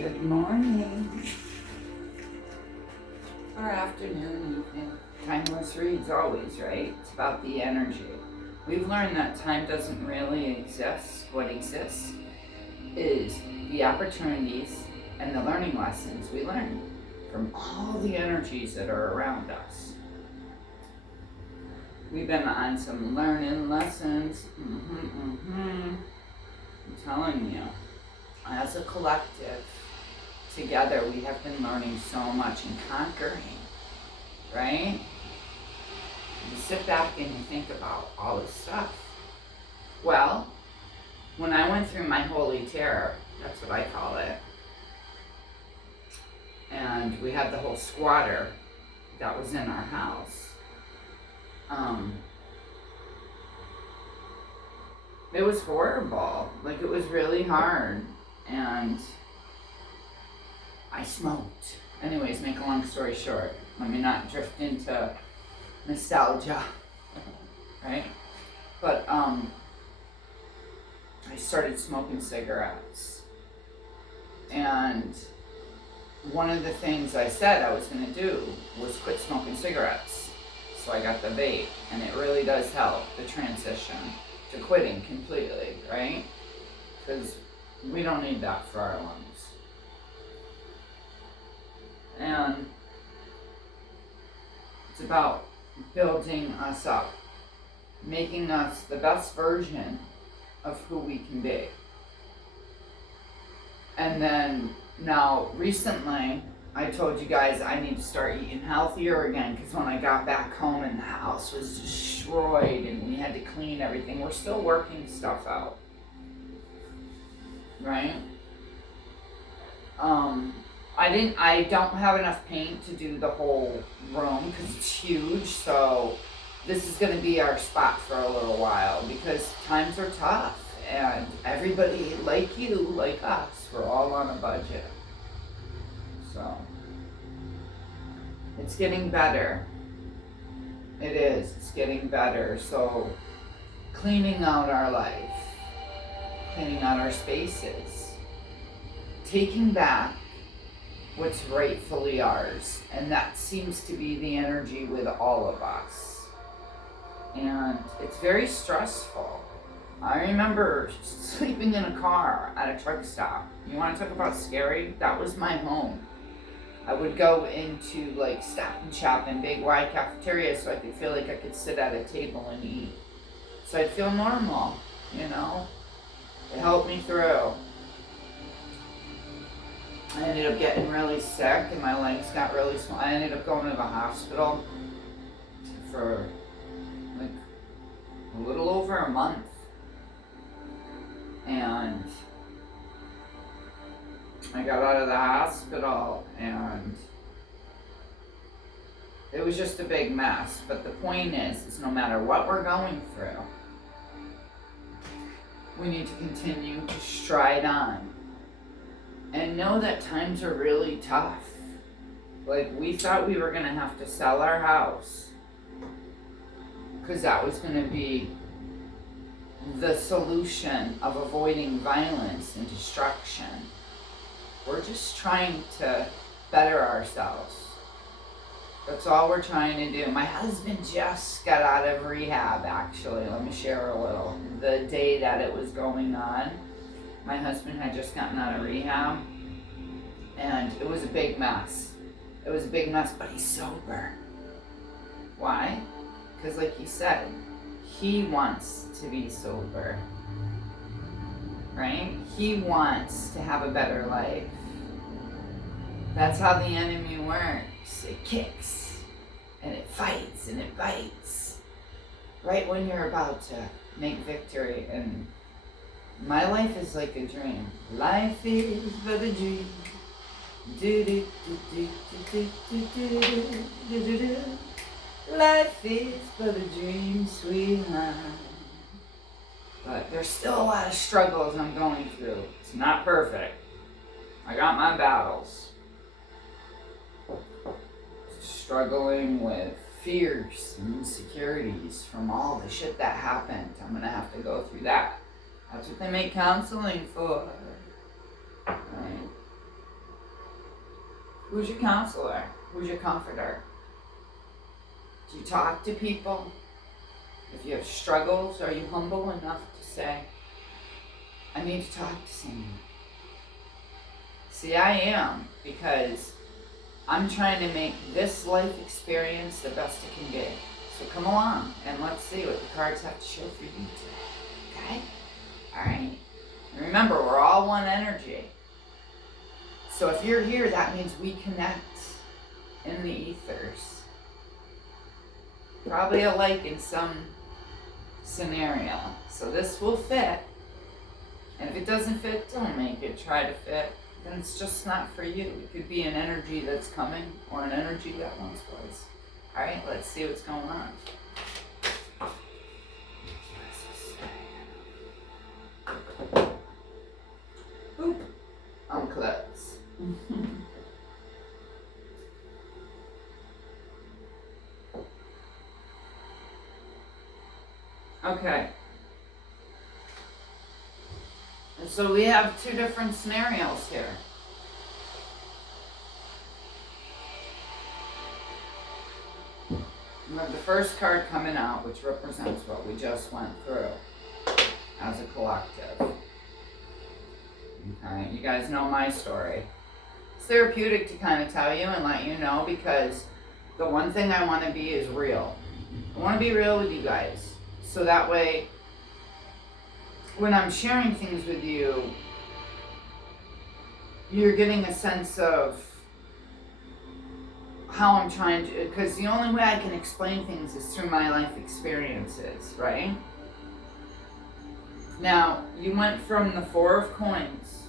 Good morning. Or afternoon, evening. Timeless reads always, right? It's about the energy. We've learned that time doesn't really exist. What exists is the opportunities and the learning lessons we learn from all the energies that are around us. We've been on some learning lessons. I'm telling you, as a collective, together we have been learning so much and conquering, right? You sit back and you think about all this stuff. Well, when I went through my holy terror, that's what I call it, and we had the whole squatter that was in our house, it was horrible. Like, it was really hard, and I smoked. Anyways, make a long story short, let me not drift into nostalgia, right? But I started smoking cigarettes, and one of the things I said I was going to do was quit smoking cigarettes. So I got the vape, and it really does help the transition to quitting completely, right? Because we don't need that for our lungs. And it's about building us up, making us the best version of who we can be. And then now recently, I told you guys I need to start eating healthier again, because when I got back home and the house was destroyed and we had to clean everything, we're still working stuff out, right? I don't have enough paint to do the whole room because it's huge, so this is going to be our spot for a little while because times are tough and everybody like you, like us, we're all on a budget. So it's getting better. It is, it's getting better. So cleaning out our life, cleaning out our spaces, taking back what's rightfully ours, and that seems to be the energy with all of us. And it's very stressful. I remember sleeping in a car at a truck stop. You want to talk about scary? That was my home. I would go into like Stop and Shop and Big Y cafeteria so I could feel like I could sit at a table and eat. So I'd feel normal, you know? It helped me through. I ended up getting really sick and my legs got really small. I ended up going to the hospital for like a little over a month. And I got out of the hospital and it was just a big mess. But the point is no matter what we're going through, we need to continue to stride on. And know that times are really tough. Like, we thought we were gonna have to sell our house because that was gonna be the solution of avoiding violence and destruction. We're just trying to better ourselves. That's all we're trying to do. My husband just got out of rehab, actually. Let me share a little. The day that it was going on, my husband had just gotten out of rehab, and it was a big mess. It was a big mess, but he's sober. Why? Because like he said, he wants to be sober, right? He wants to have a better life. That's how the enemy works. It kicks, and it fights, and it bites. Right when you're about to make victory, and my life is like a dream. Life is but a dream. Life is but a dream, sweetheart. But there's still a lot of struggles I'm going through. It's not perfect. I got my battles. Struggling with fears and insecurities from all the shit that happened. I'm gonna have to go through that. That's what they make counseling for. Right? Who's your counselor? Who's your comforter? Do you talk to people? If you have struggles, are you humble enough to say, I need to talk to someone? See, I am, because I'm trying to make this life experience the best it can be. So come along and let's see what the cards have to show for you today. Okay? Alright? Remember, we're all one energy. So if you're here, that means we connect in the ethers. Probably alike in some scenario. So this will fit. And if it doesn't fit, don't make it try to fit. Then it's just not for you. It could be an energy that's coming or an energy that once was. Alright, let's see what's going on. Boop. I'm close. Okay. And so we have two different scenarios here. We have the first card coming out, which represents what we just went through as a collective. Okay, you guys know my story. It's therapeutic to kind of tell you and let you know, because the one thing I want to be is real. I want to be real with you guys. So that way, when I'm sharing things with you, you're getting a sense of how I'm trying to, because the only way I can explain things is through my life experiences, right? Now, you went from the Four of Coins.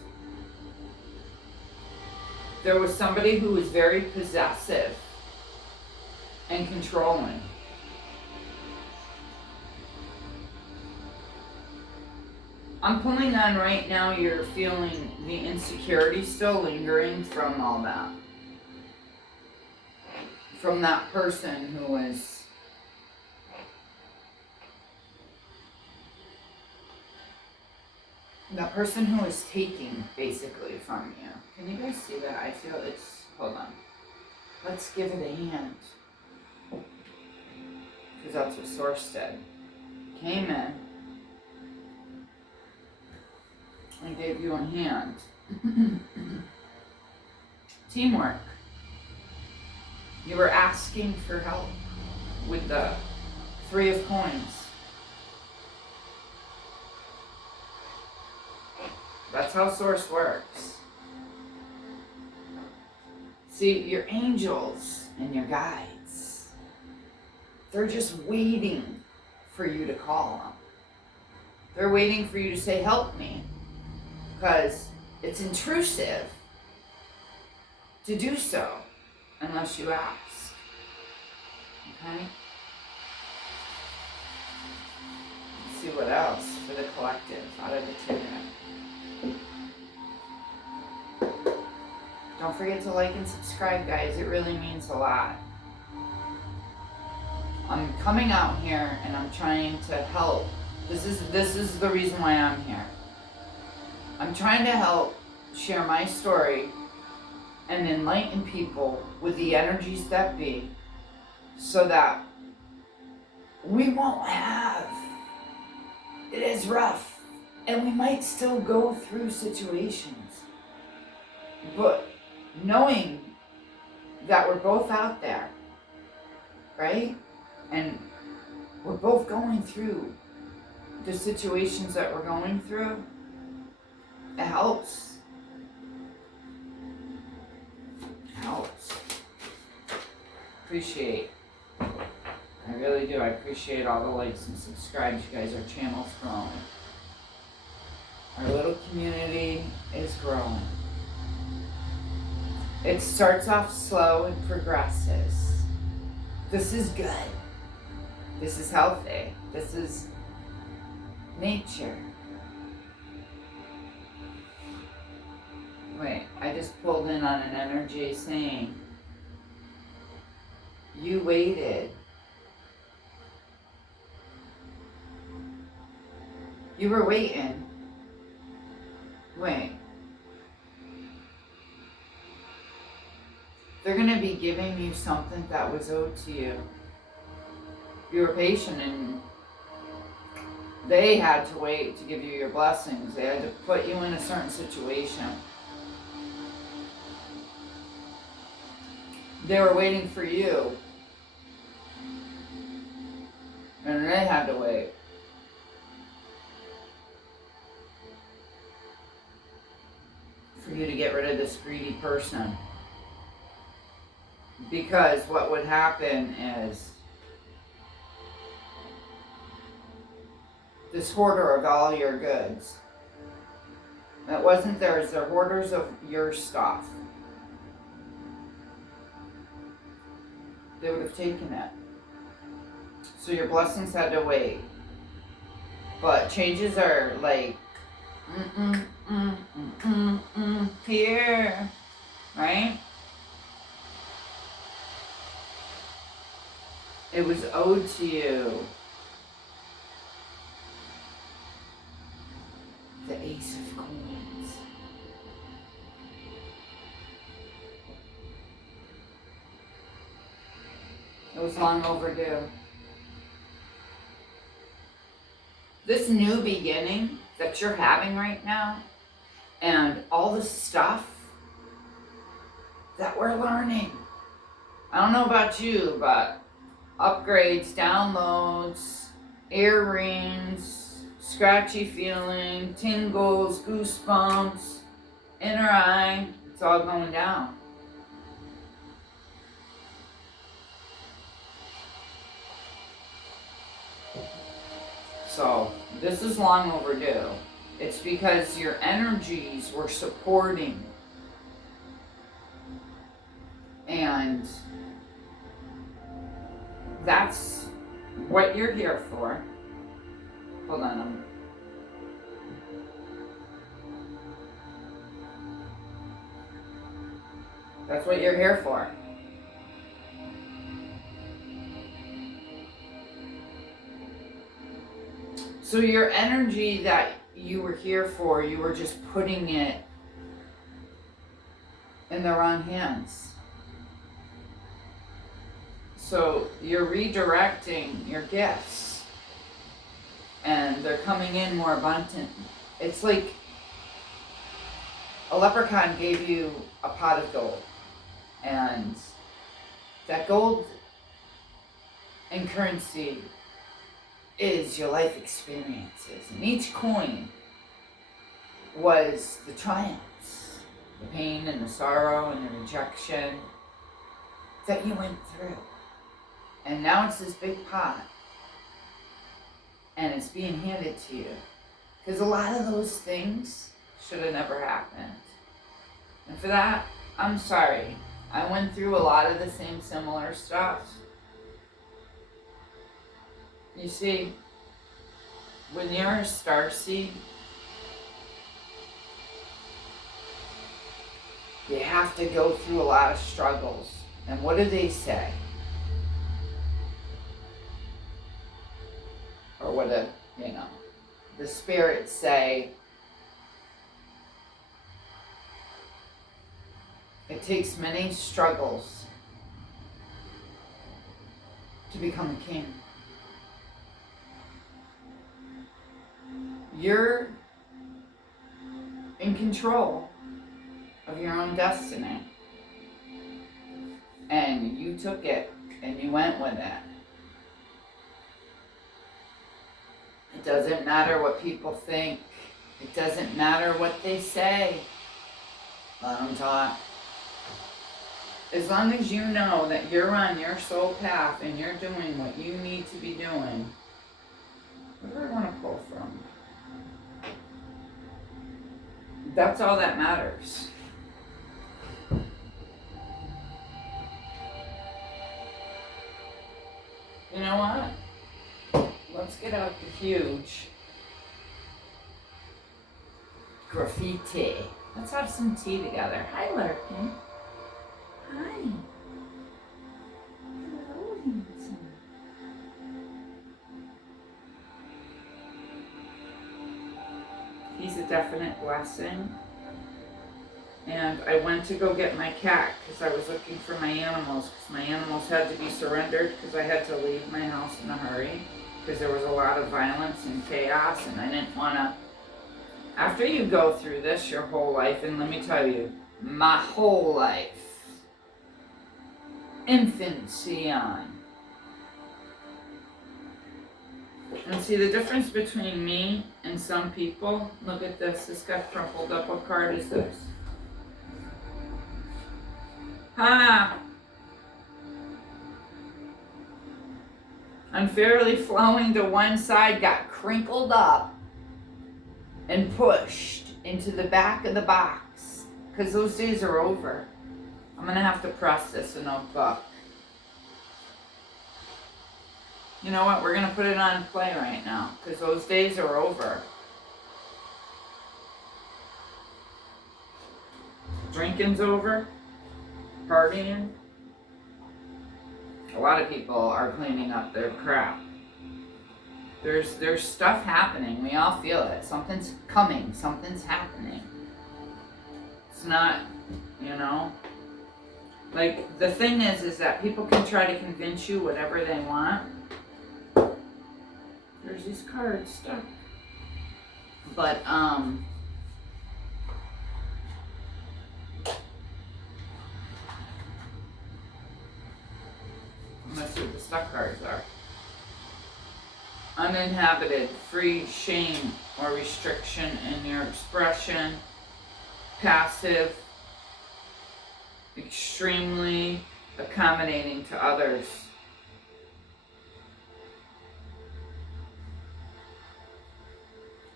There was somebody who was very possessive and controlling. I'm pulling on right now, you're feeling the insecurity still lingering from all that. From that person who was taking basically from you. Can you guys see that? I feel it's, hold on. Let's give it a hand. Because that's what Source did. Came in and gave you a hand. Teamwork. You were asking for help with the Three of Coins. That's how Source works. See, your angels and your guides, they're just waiting for you to call them. They're waiting for you to say, help me. Because it's intrusive to do so unless you ask. Okay? Let's see what else for the collective out of the two. Don't forget to like and subscribe, guys. It really means a lot. I'm coming out here and I'm trying to help. This is the reason why I'm here. I'm trying to help share my story and enlighten people with the energies that be, so that we won't have it is rough, and we might still go through situations, but knowing that we're both out there, right? And we're both going through the situations that we're going through, it helps. It helps. Appreciate. I really do. I appreciate all the likes and subscribes. You guys, our channel's growing. Our little community is growing. It starts off slow and progresses. This is good. This is healthy. This is nature. Wait, I just pulled in on an energy saying, you waited. You were waiting. Wait. They're going to be giving you something that was owed to you. You were patient and they had to wait to give you your blessings. They had to put you in a certain situation. They were waiting for you. And they had to wait. For you to get rid of this greedy person. Because what would happen is this hoarder of all your goods. That wasn't theirs, they're hoarders of your stuff. They would have taken it. So your blessings had to wait. But changes are like, here, right? It was owed to you. The Ace of Coins. It was long overdue. This new beginning that you're having right now, and all the stuff that we're learning. I don't know about you, but upgrades, downloads, earrings, scratchy feeling, tingles, goosebumps, inner eye, it's all going down. So, this is long overdue. It's because your energies were supporting. And that's what you're here for. Hold on. That's what you're here for. So your energy that you were here for, you were just putting it in the wrong hands. So you're redirecting your gifts and they're coming in more abundant. It's like a leprechaun gave you a pot of gold, and that gold in currency is your life experiences, and each coin was the triumphs, the pain and the sorrow and the rejection that you went through. And now it's this big pot, and it's being handed to you. Because a lot of those things should have never happened. And for that, I'm sorry. I went through a lot of the same similar stuff. You see, when you're a starseed, you have to go through a lot of struggles. And what do they say? Or what do, the spirits say? It takes many struggles to become a king. You're in control of your own destiny. And you took it and you went with it. It doesn't matter what people think. It doesn't matter what they say. Let them talk. As long as you know that you're on your soul path and you're doing what you need to be doing, what do I want to pull from? That's all that matters. You know what? Let's get out the huge graffiti. Let's have some tea together. Hi, Larkin. Hi. Hello, handsome. He's a definite blessing. And I went to go get my cat because I was looking for my animals, because my animals had to be surrendered because I had to leave my house in a hurry because there was a lot of violence and chaos, and I didn't want to. After you go through this your whole life, and let me tell you, my whole life, infancy on. And see the difference between me and some people? Look at this. This got crumpled up. What card is this? Unfairly flowing to one side got crinkled up and pushed into the back of the box because those days are over. I'm gonna have to press this in a book. You know what? We're gonna put it on play right now because those days are over. Drinking's over. Partying. A lot of people are cleaning up their crap. There's stuff happening. We all feel it. Something's coming. Something's happening. It's not, you know. Like, the thing is that people can try to convince you whatever they want. There's these cards stuck. But, let's see what the stuck cards are. Uninhabited, free shame or restriction in your expression. Passive, extremely accommodating to others.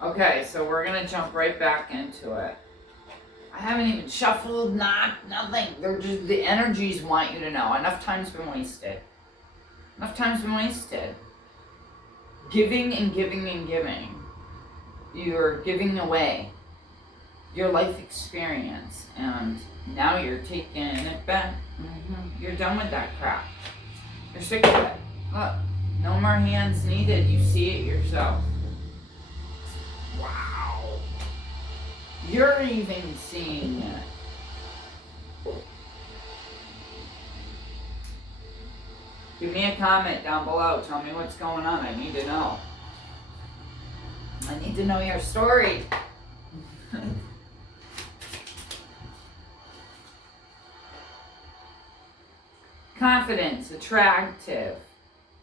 Okay, so we're gonna jump right back into it. I haven't even shuffled, nothing. They're just, the energies want you to know. Enough time's been wasted. Enough time's been wasted. Giving and giving and giving. You're giving away your life experience, and now you're taking it back. You're done with that crap. You're sick of it. Look, no more hands needed. You see it yourself. Wow. You're even seeing it. Give me a comment down below. Tell me what's going on. I need to know. I need to know your story. Confidence, attractive,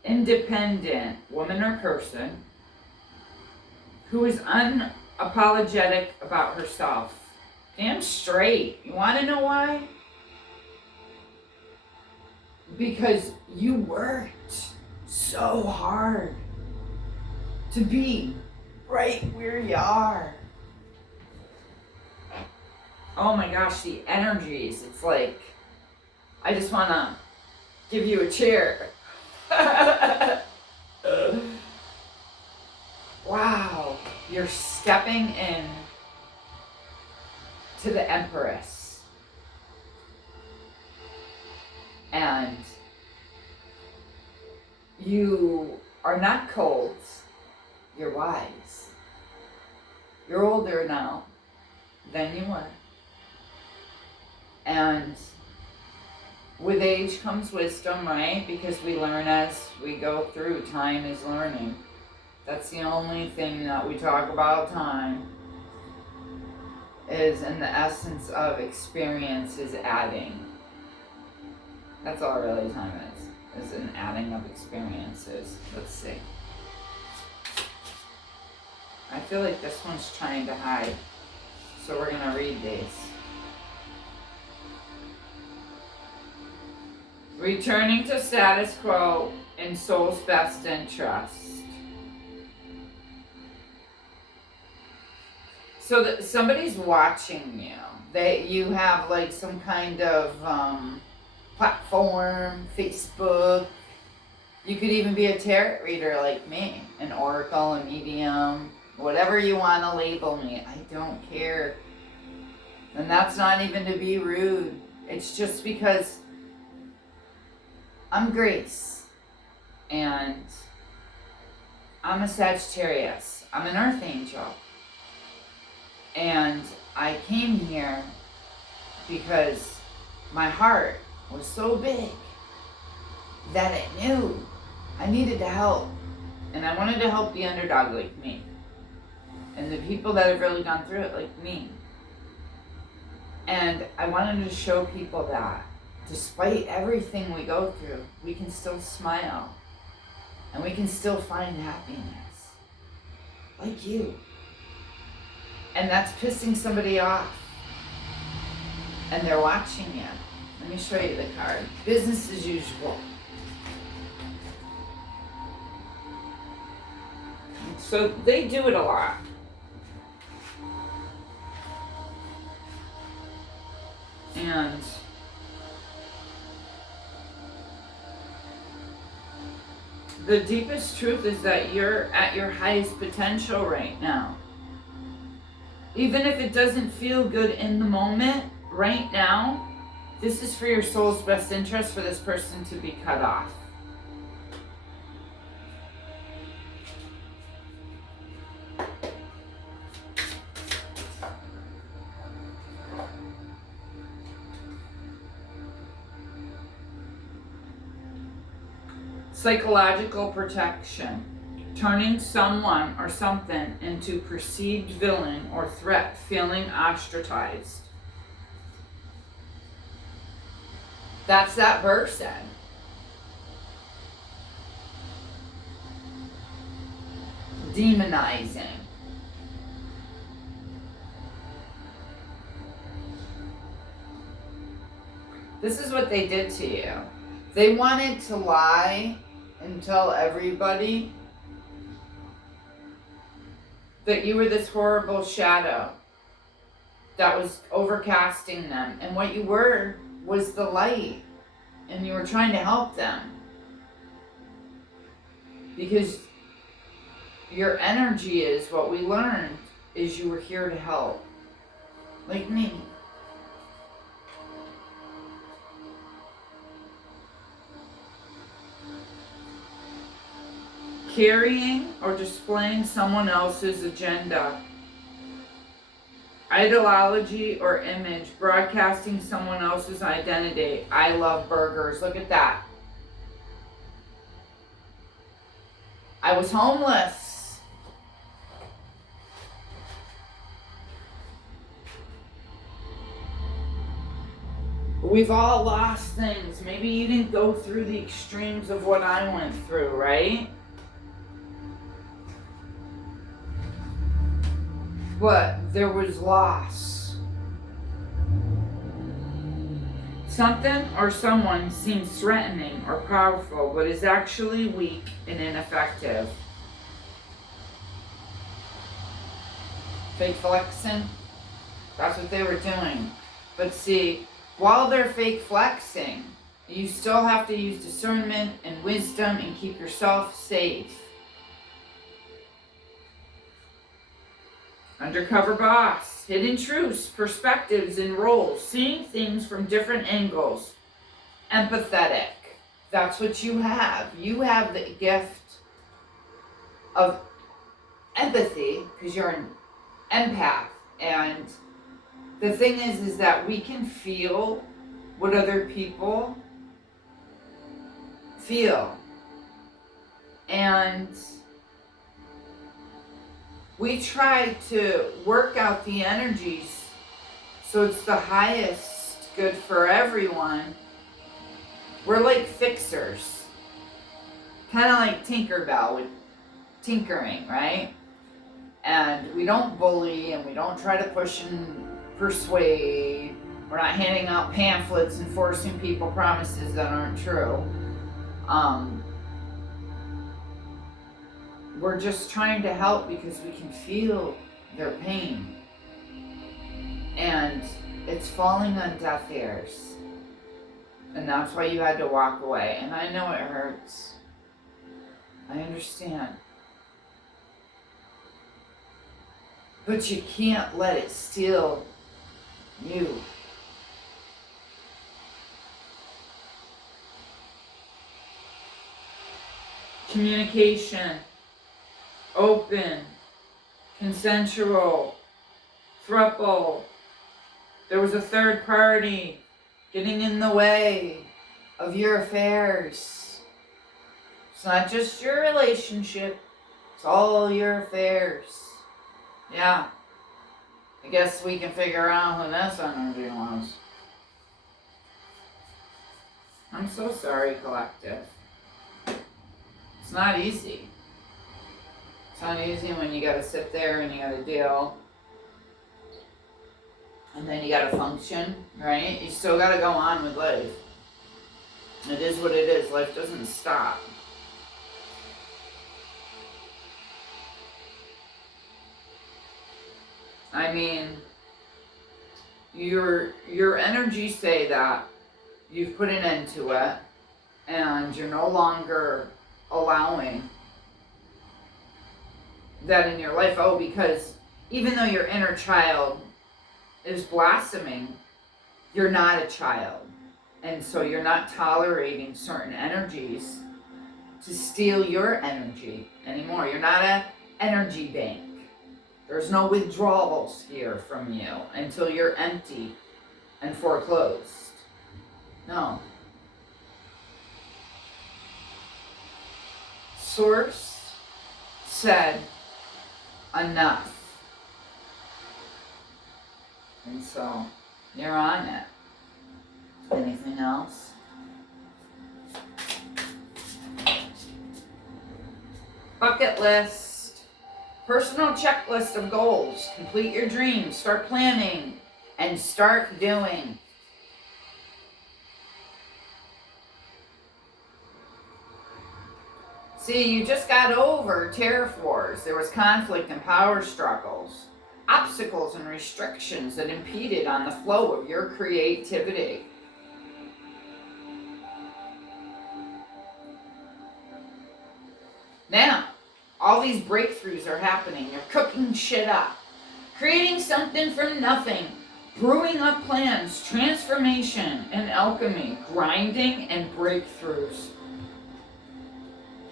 independent woman or person who is unapologetic about herself. Damn straight. You want to know why? Because you worked so hard to be right where you are. Oh my gosh, the energies. It's like, I just want to give you a chair. Wow, you're stepping in to the Empress. And you are not cold, you're wise. You're older now than you were. And with age comes wisdom, right? Because we learn as we go through. Time is learning. That's the only thing that we talk about time is in the essence of experience is adding. That's all really time is an adding of experiences. Let's see. I feel like this one's trying to hide. So we're gonna read these. Returning to status quo in soul's best interest. So that somebody's watching you. You have like some kind of platform, Facebook. You could even be a tarot reader like me, an oracle, a medium, whatever you want to label me. I don't care. And that's not even to be rude. It's just because I'm Grace, and I'm a Sagittarius. I'm an Earth Angel. And I came here because my heart was so big that it knew I needed to help. And I wanted to help the underdog like me. And the people that have really gone through it like me. And I wanted to show people that despite everything we go through, we can still smile. And we can still find happiness. Like you. And that's pissing somebody off. And they're watching you. Let me show you the card. Business as usual. So they do it a lot. And the deepest truth is that you're at your highest potential right now. Even if it doesn't feel good in the moment, right now, this is for your soul's best interest for this person to be cut off. Psychological protection. Turning someone or something into perceived villain or threat, feeling ostracized. That's that person. Demonizing. This is what they did to you. They wanted to lie and tell everybody that you were this horrible shadow that was overcasting them. And what you were was the light. And you were trying to help them. Because your energy is, what we learned, is you were here to help. Like me. Carrying or displaying someone else's agenda. Ideology or image, broadcasting someone else's identity. I love burgers. Look at that. I was homeless. We've all lost things. Maybe you didn't go through the extremes of what I went through, right? But there was loss. Something or someone seems threatening or powerful, but is actually weak and ineffective. Fake flexing? That's what they were doing. But see, while they're fake flexing, you still have to use discernment and wisdom and keep yourself safe. Undercover boss, hidden truths, perspectives, and roles, seeing things from different angles. Empathetic, that's what you have. You have the gift of empathy because you're an empath. And the thing is that we can feel what other people feel. And we try to work out the energies so it's the highest good for everyone. We're like fixers. Kind of like Tinkerbell with tinkering, right? And we don't bully and we don't try to push and persuade. We're not handing out pamphlets and forcing people promises that aren't true. We're just trying to help because we can feel their pain. And it's falling on deaf ears. And that's why you had to walk away. And I know it hurts. I understand. But you can't let it steal you. Communication. Open, consensual, throuple, There was a third party getting in the way of your affairs. It's not just your relationship, it's all your affairs. Yeah. I guess we can figure out who this energy was. I'm so sorry, collective. It's not easy. It's not easy when you gotta sit there and you gotta deal. And then you gotta function, right? You still gotta go on with life. It is what it is. Life doesn't stop. I mean, your energies say that you've put an end to it and you're no longer allowing that in your life. Oh, because even though your inner child is blossoming, you're not a child. And so you're not tolerating certain energies to steal your energy anymore. You're not an energy bank. There's no withdrawals here from you until you're empty and foreclosed. No. Source said enough. And so you're on it. Anything else? Bucket list. Personal checklist of goals. Complete your dreams. Start planning and start doing. See, you just got over tariff wars. There was conflict and power struggles. Obstacles and restrictions that impeded on the flow of your creativity. Now, all these breakthroughs are happening. You're cooking shit up. Creating something from nothing. Brewing up plans, transformation and alchemy. Grinding and breakthroughs.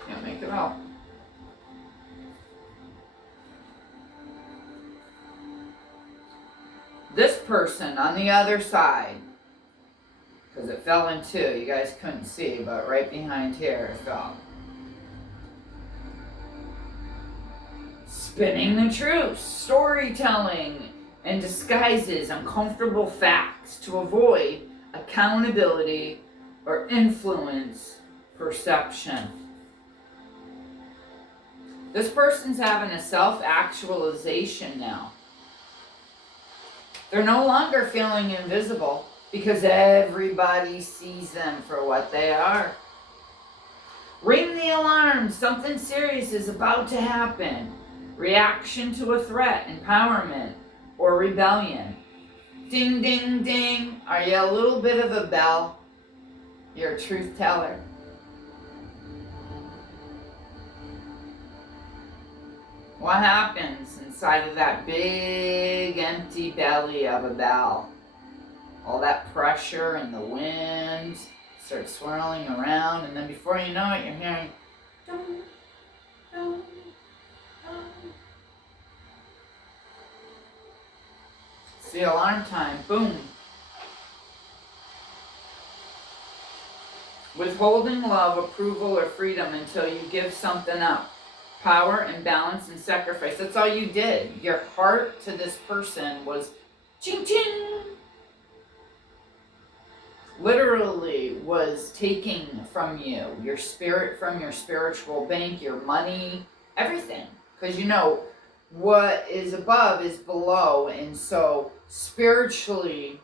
Can't make it up. This person on the other side, because it fell in two, you guys couldn't see, but right behind here it fell. Spinning the truth, storytelling, and disguises uncomfortable facts to avoid accountability or influence perception. This person's having a self-actualization now. They're no longer feeling invisible because everybody sees them for what they are. Ring the alarm, something serious is about to happen. Reaction to a threat, empowerment, or rebellion. Ding, ding, ding. Are you a little bit of a bell? You're a truth teller. What happens inside of that big empty belly of a bell? All that pressure and the wind starts swirling around, and then before you know it, you're hearing dum, dum, dum. It's the alarm time. Boom. Withholding love, approval, or freedom until you give something up. Power and balance and sacrifice. That's all you did. Your heart to this person was ching ching. Literally was taking from you, your spirit from your spiritual bank, your money, everything. Because you know, what is above is below. And so spiritually,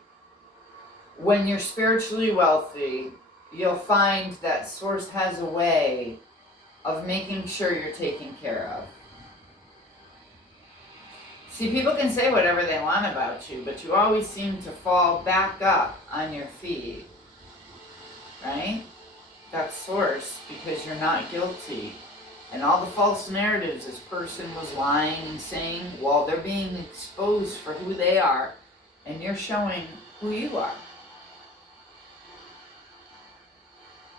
when you're spiritually wealthy, you'll find that Source has a way of making sure you're taken care of. See, people can say whatever they want about you, but you always seem to fall back up on your feet, right? That's Source, because you're not guilty. And all the false narratives this person was lying and saying, well, they're being exposed for who they are, and you're showing who you are.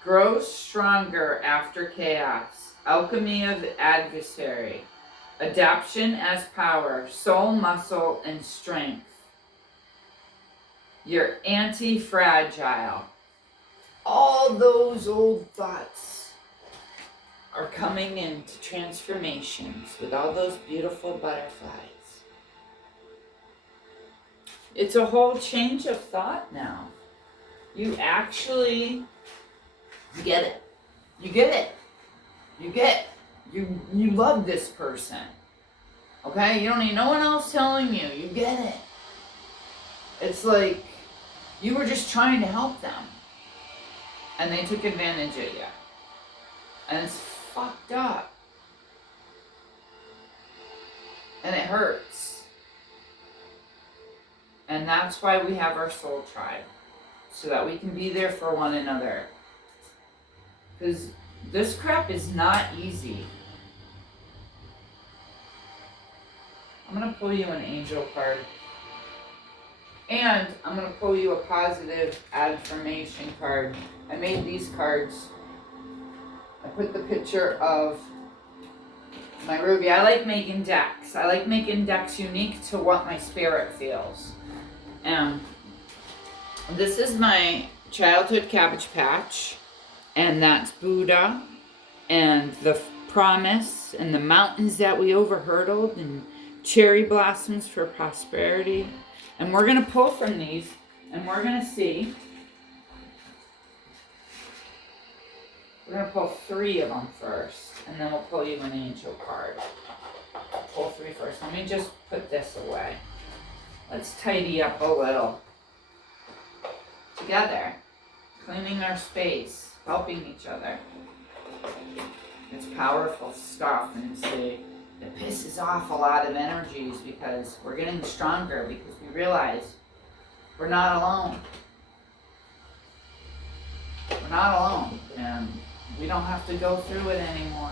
Grow stronger after chaos. Alchemy of adversary. Adaption as power. Soul, muscle, and strength. You're anti-fragile. All those old thoughts are coming into transformations with all those beautiful butterflies. It's a whole change of thought now. You actually get it. You get it. You love this person. Okay? You don't need no one else telling you. You get it. It's like you were just trying to help them. And they took advantage of you. And it's fucked up. And it hurts. And that's why we have our soul tribe. So that we can be there for one another. Because this crap is not easy. I'm going to pull you an angel card. And I'm going to pull you a positive affirmation card. I made these cards. I put the picture of my ruby. I like making decks. I like making decks unique to what my spirit feels. And this is my childhood Cabbage Patch. And that's Buddha. And the promise. And the mountains that we overhurdled. And cherry blossoms for prosperity. And we're going to pull from these, and we're going to see. We're going to pull 3 of them first, and then we'll pull you an angel card. Pull 3 first. Let me just put this away. Let's tidy up a little. Together. Cleaning our space. Helping each other. It's powerful stuff, and see. It pisses off a lot of energies because we're getting stronger because we realize we're not alone. We're not alone, and we don't have to go through it anymore.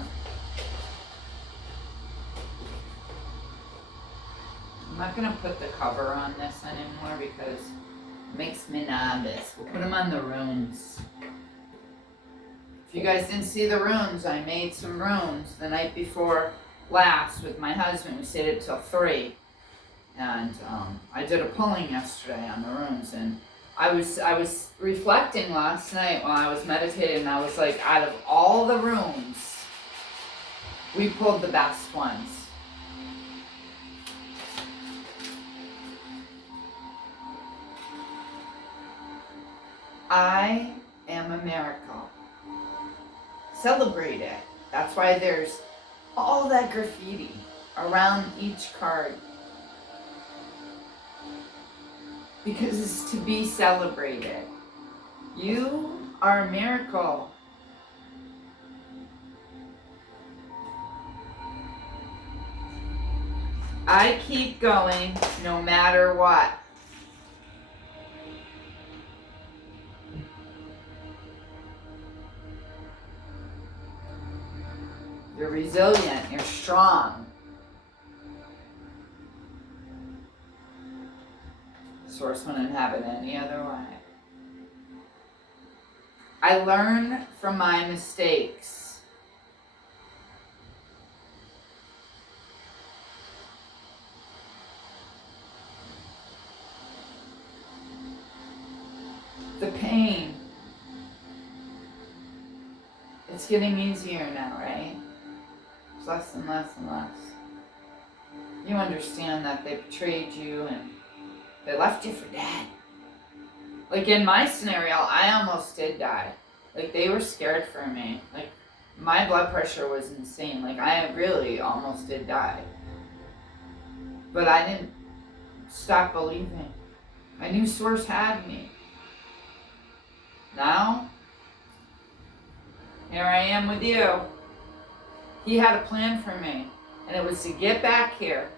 I'm not going to put the cover on this anymore because it makes me nervous. We'll put them on the runes. If you guys didn't see the runes, I made some runes the night before last with my husband. We stayed up till 3, and I did a pulling yesterday on the runes, and I was reflecting last night while I was meditating, and I was like, out of all the runes, we pulled the best ones. I am a miracle. Celebrate it. That's why there's all that graffiti around each card. Because it's to be celebrated. You are a miracle. I keep going no matter what. You're resilient. You're strong. Source wouldn't have it any other way. I learn from my mistakes. The pain. It's getting easier now, right? It's less and less and less. You understand that they betrayed you and they left you for dead. Like in my scenario, I almost did die. Like they were scared for me. Like my blood pressure was insane. Like I really almost did die. But I didn't stop believing. I knew Source had me. Now, here I am with you. He had a plan for me. And it was to get back here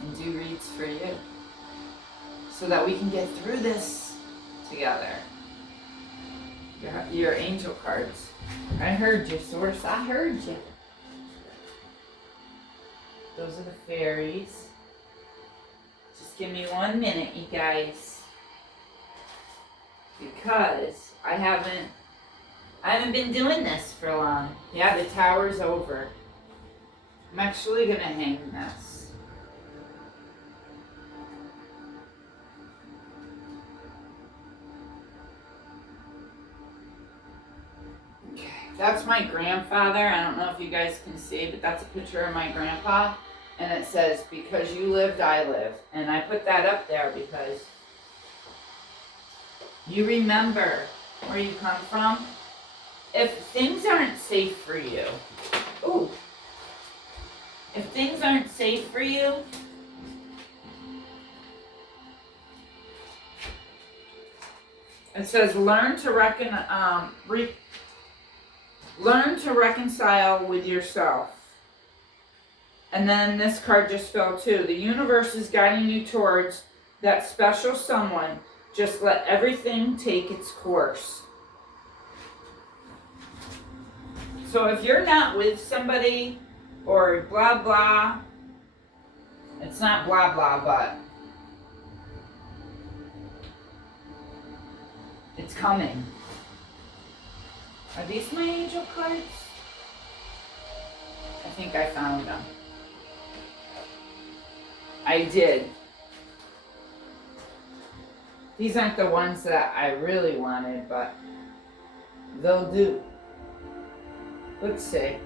and do reads for you. So that we can get through this together. Your angel cards. I heard you, Source. I heard you. Those are the fairies. Just give me 1 minute, you guys. Because I haven't been doing this for long. Yeah, the tower's over. I'm actually gonna hang this. That's my grandfather. I don't know if you guys can see, but that's a picture of my grandpa. And it says, because you lived, I live. And I put that up there because you remember where you come from. If things aren't safe for you, ooh, if things aren't safe for you, it says learn to reconcile with yourself. And then this card just fell too. The universe is guiding you towards that special someone. Just let everything take its course. So if you're not with somebody or blah blah, it's not blah blah, but it's coming. Are these my angel cards? I think I found them. I did. These aren't the ones that I really wanted, but they'll do. Let's see.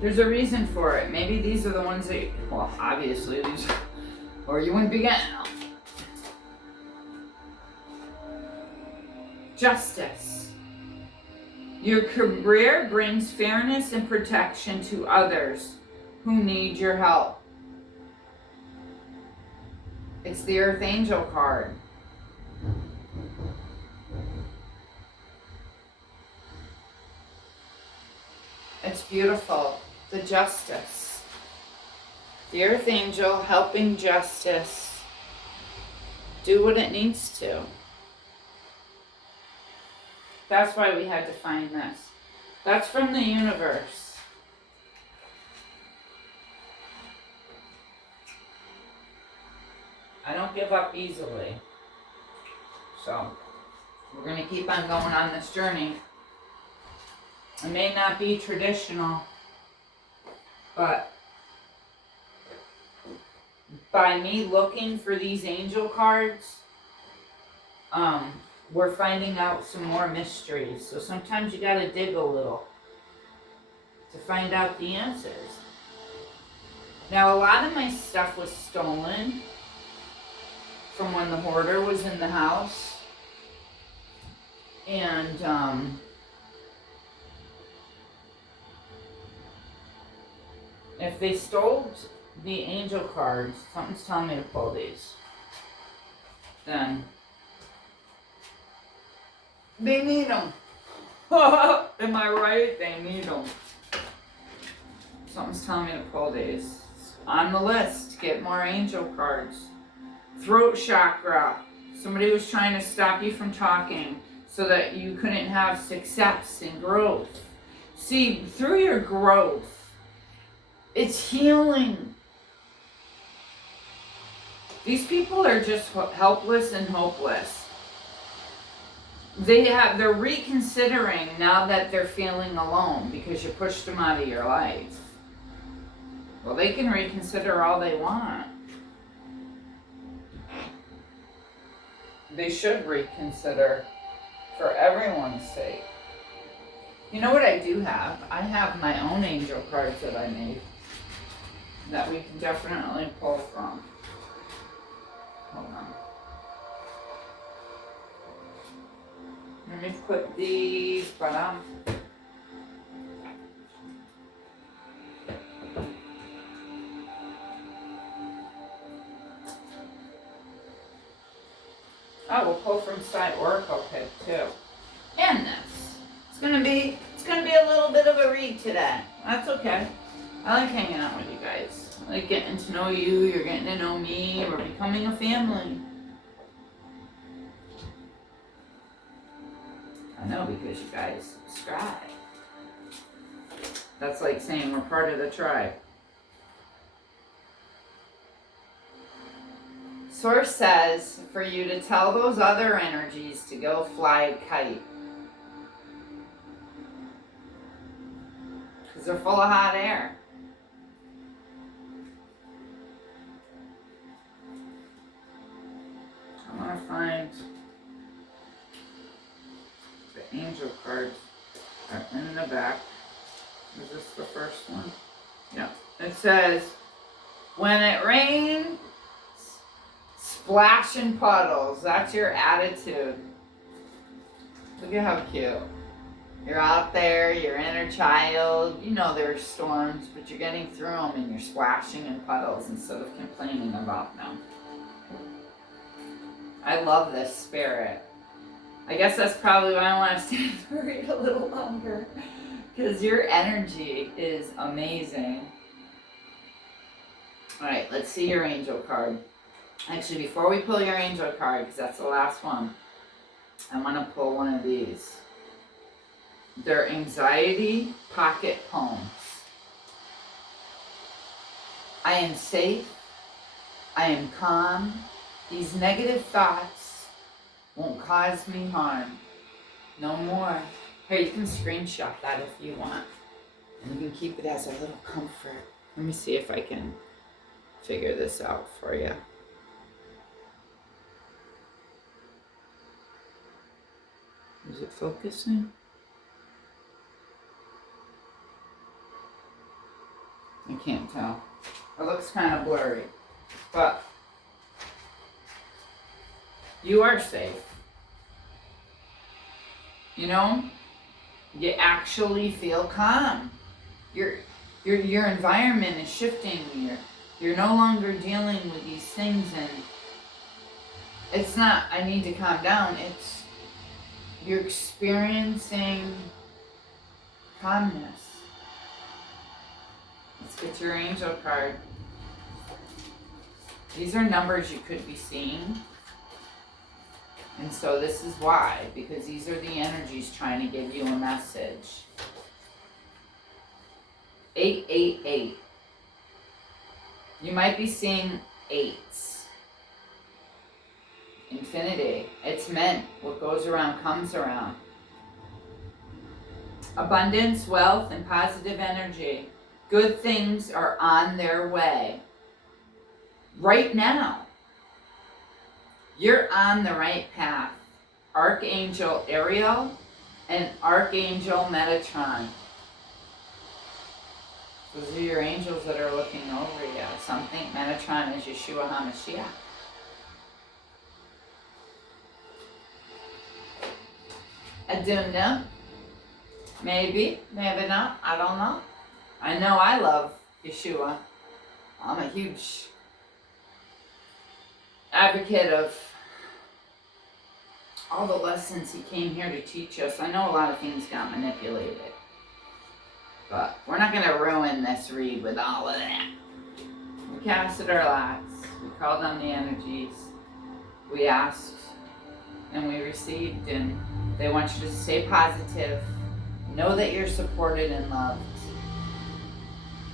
There's a reason for it. Maybe these are the ones that, well, obviously these, or you wouldn't be getting them. Justice. Your career brings fairness and protection to others who need your help. It's the Earth Angel card. It's beautiful. The Justice. The Earth Angel helping justice do what it needs to. That's why we had to find this. That's from the universe. I don't give up easily. So, we're going to keep on going on this journey. It may not be traditional, but by me looking for these angel cards, we're finding out some more mysteries. So sometimes you gotta dig a little to find out the answers. Now, a lot of my stuff was stolen from when the hoarder was in the house. And, if they stole the angel cards, something's telling me to pull these, then they need them. Am I right? They need them. Something's telling me to pull these. On the list, get more angel cards. Throat chakra. Somebody was trying to stop you from talking so that you couldn't have success and growth. See, through your growth, it's healing. These people are just helpless and hopeless. They're reconsidering now that they're feeling alone because you pushed them out of your life. Well, they can reconsider all they want. They should reconsider for everyone's sake. You know what I do have? I have my own angel cards that I made that we can definitely pull from. Hold on. Let me put these, but we'll pull from Side Oracle Kit too. And this. It's gonna be a little bit of a read today. That's okay. I like hanging out with you guys. I like getting to know you, you're getting to know me, we're becoming a family. I know, because you guys subscribe. That's like saying we're part of the tribe. Source says for you to tell those other energies to go fly a kite. Because they're full of hot air. I want to find the angel cards in the back. Is this the first one? Yeah. It says, when it rains, splash and puddles. That's your attitude. Look at how cute. You're out there, your inner child. You know there are storms, but you're getting through them and you're splashing in puddles instead of complaining about them. I love this spirit. I guess that's probably why I want to stay for it a little longer. Because your energy is amazing. Alright, let's see your angel card. Actually, before we pull your angel card, because that's the last one, I want to pull one of these. They're anxiety pocket poems. I am safe. I am calm. These negative thoughts won't cause me harm. No more. Here, you can screenshot that if you want. And you can keep it as a little comfort. Let me see if I can figure this out for you. Is it focusing? I can't tell. It looks kind of blurry. But you are safe. You know? You actually feel calm. Your environment is shifting. You're no longer dealing with these things, and it's not, I need to calm down. It's, you're experiencing calmness. Let's get your angel card. These are numbers you could be seeing. And so this is why, because these are the energies trying to give you a message. 888. You might be seeing eights. Infinity. It's meant. What goes around comes around. Abundance, wealth, and positive energy. Good things are on their way. Right now. You're on the right path. Archangel Ariel and Archangel Metatron. Those are your angels that are looking over you. Some think Metatron is Yeshua HaMashiach. Aduna. Maybe, maybe not. I don't know. I know I love Yeshua. I'm a huge advocate of all the lessons he came here to teach us. I know a lot of things got manipulated. But we're not going to ruin this read with all of that. We casted our lots. We called on the energies. We asked and we received, and they want you to stay positive. Know that you're supported and loved.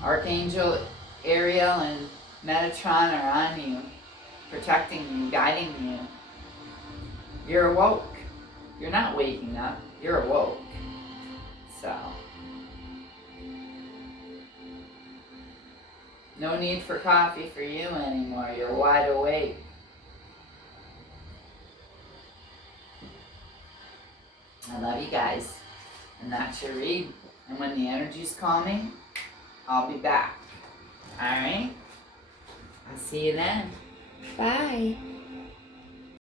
Archangel Ariel and Metatron are on you, protecting you, guiding you. You're awoke. You're not waking up. You're awoke. So, no need for coffee for you anymore. You're wide awake. I love you guys. And that's your read. And when the energies call me, I'll be back. Alright? I'll see you then. Bye.